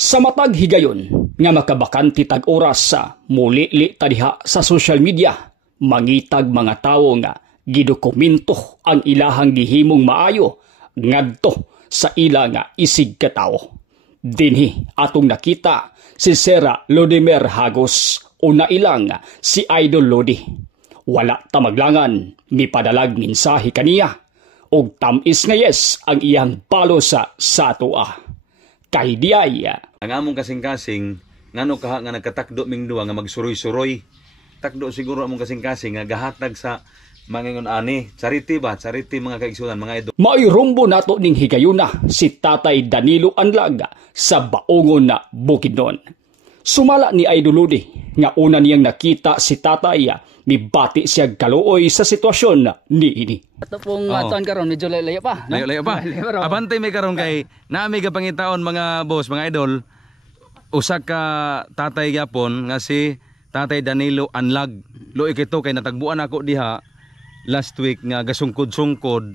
Sa matag higayon nga makabakanti tag oras sa muli-li tadiha sa social media, mangitag mga tawo nga gidokumento ang ilahang gihimong maayo ngadto sa ila nga isig katawo. Dinhi atong nakita si Sera Lodimer Hagos o nailang si Idol Lodi. Wala tamaglangan mipadalag mensahe kaniya og tamis nga yes ang iyang palo sa atoa. Kay diay ang among kasing-kasing ngano kaha nga nagkatakdo ming duwa nga magsuroy-suroy. Takdo siguro among kasing-kasing nga gahatag sa mangingon ani. Charity mga kaigsunan, mga idol. Mairumbo nato ning higayuna si Tatay Danilo Anlag sa Baongon na Bukidnon. Sumala ni Idol Lodi nga una niyang nakita si Tatay, mibati siya kaluoy sa sitwasyon ni ini. Ito pong tuan karon medyo layo pa. Layo pa. Abante may karon kay naami ka pangitaon mga boss, mga idol. Usa ka tatay gyapon nga si Tatay Danilo Anlag. Luoy kito kay natagbuan ako diha last week nga gasungkod-sungkod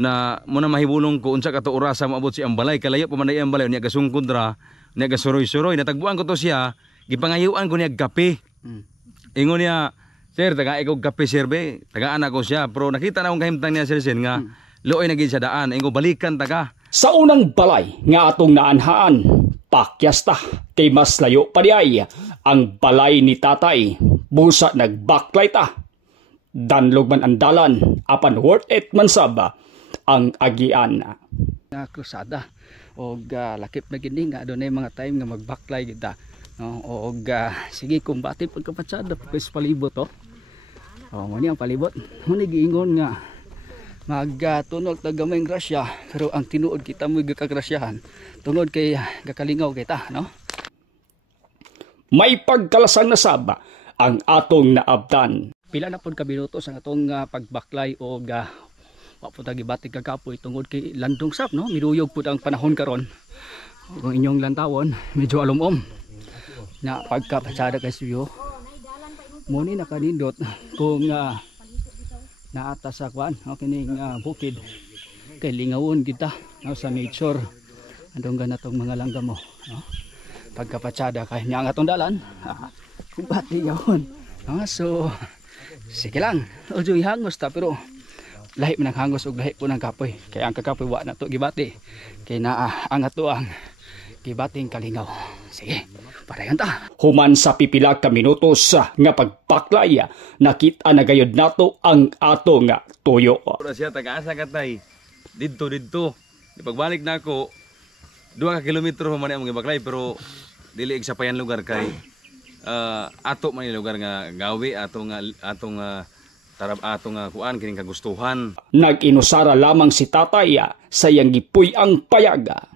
na muna mahibulong ko unsa ka to orasa maabot si Ambalay kalayo pa man ang balay niya gasungkod ra niya gasuroy-suroy natagbuan ko to siya gipangayuan ko niya gapi. Ingon niya, sir, taga ikaw gapi sir be, tagaan ako siya pero nakita na akong kahimtang niya sir sen nga luoy na gid sa daan ingo balikan taga. Sa unang balay nga atong naanhaan, pakyasta kay mas layo pa diay ang balay ni Tatay. Busa nag-backlight danlog man ang dalan apan worth it man saba ang agian. Na krusada og lakip na gini nga adunay mga time nga mag-backlight kita. No, og sige kumbati pagkapatsada pagka palibot mo ni ang palibot. Mo ni giingon nga magtunog ta gamay grasya pero ang tinuod kita mo gakagrasyahan tungod kay gakalingaw kita, no? May pagkalasang nasaba ang atong naabdan. Pila na pod ka minuto sa atong pagbaklay o wapod gibati kagapoy tungod kay landong sap, no? Miruyog pud ang panahon karon. Kung inyong lantawon medyo alumom na pagkapatsada kay suyo. Mo ni nakanindot kung naata sa kwan kining bukid kay lingawon kita sa nature andong ganatong mga langgam mo, no? Pagkapatsada kay nya nga atong dalan kumbati yawon, no? So sige lang ojo ihangos ta pero lahi man ang hangos ug lahi po ng kapoy kay ang kakapoy wa na to gibati kay naa ang ato ang gibating kalingaw. Sige, parayan ta. Human sa pipila ka minutos nga pagpaklay, nakita na gayud nato ang ato nga tuyo. Ora siya taga-asa katay. Didto. Pagbalik na ako 2 ka kilometro man ang gibaklay pero dili sa payan lugar kay ato man lugar nga gawi atong kuan kining kagustuhan. Nag-inusara lamang si Tatay sa iyang gipuy ang payaga.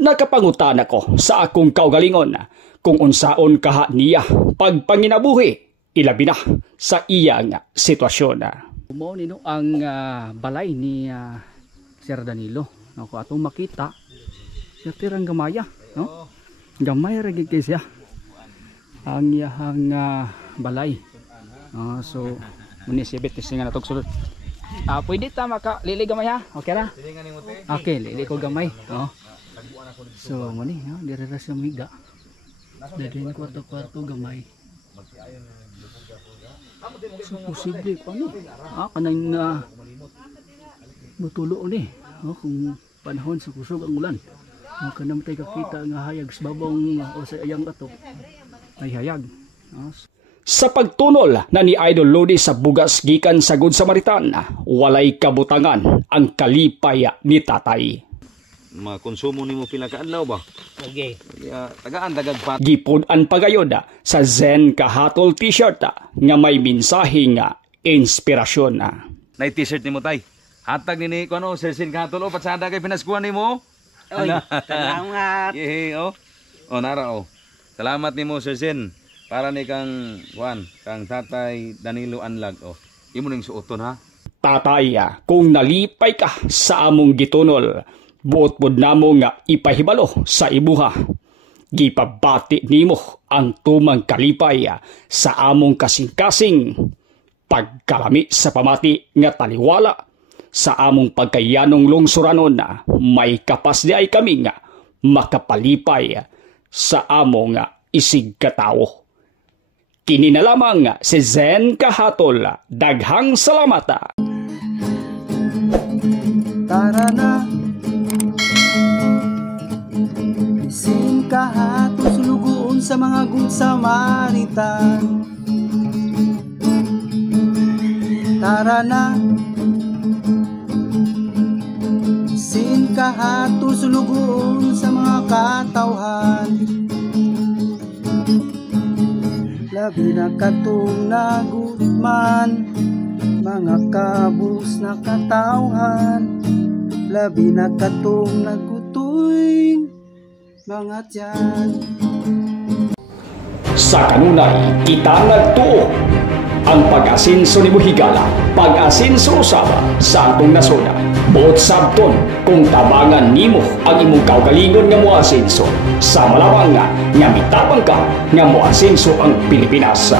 Nakapangutana ko sa akong kaugalingon kung unsaon kaha niya pagpanginabuhi ilabi na sa iyang sitwasyon. Mao nino ang balay ni Sir Danilo. No, kung atong makita siya tirang gamaya, no? Gamay ra gid kay siya. Ang iyang balay. So munisipit singa natog sulod. Pwede ta maka lili gamay ha. Okay ra? Okay, lili ko gamay, no? So mani dire ra sa miga. Dadin kwarto gamay. So posible pa no. Kanang mutulo ni. Kung panahon sa kusog ang ulan. Kanang tay kakita nga hayag sa babong o sa ayang ato. Ay hayag. Sa pagtunol na ni Idol Lodi sa bugas gikan sa Good Samaritan, walay kabutangan ang kalipay ni Tatay. Makonsumo nimo pila ka adlaw ba? Okay. Tagaan dagag pat. Gipud-an pagayod sa Zen Kahatol t-shirt nga may mensaheng inspirasyon. Nay t-shirt nimo tay. Hatag nini kuno Sir Zen Kahatol patsada kay pinaskuhan nimo. Oy, salamat. Nara. Salamat nimo Sir Zen. Para ni kang Tatay Danilo Anlag. Imo ning suoton ha. Tatay, kung nalipay ka sa among gitunol, buot pod namo nga ipahibalo sa ibuha. Gipabati nimo ang tumang kalipay sa among kasing-kasing pagkalami sa pamati nga taliwala sa among pagkayanong lungsuranon. May kapas di ay kami nga makapalipay sa among isig katawo. Kini na lamang si Zen Kahatol. Daghang salamat. Tara na, isin kahatol sulugoon sa mga Good Samaritan. Tara na, isin kahatol sulugoon sa mga katawhan. Labi na katong nagutman, mga kabus na katawhan. Labi na katong nagutoy, mga tiyan. Sa kanunay, kita nagtuo ang pag-asinso ni Buhigala, pag-asinso usaba sa atong nasona. Buot sabton kung tabangan nimo ang imong kaugalingon nga moasinso, sa malawang nga mitapang ka nga moasinso ang Pilipinas.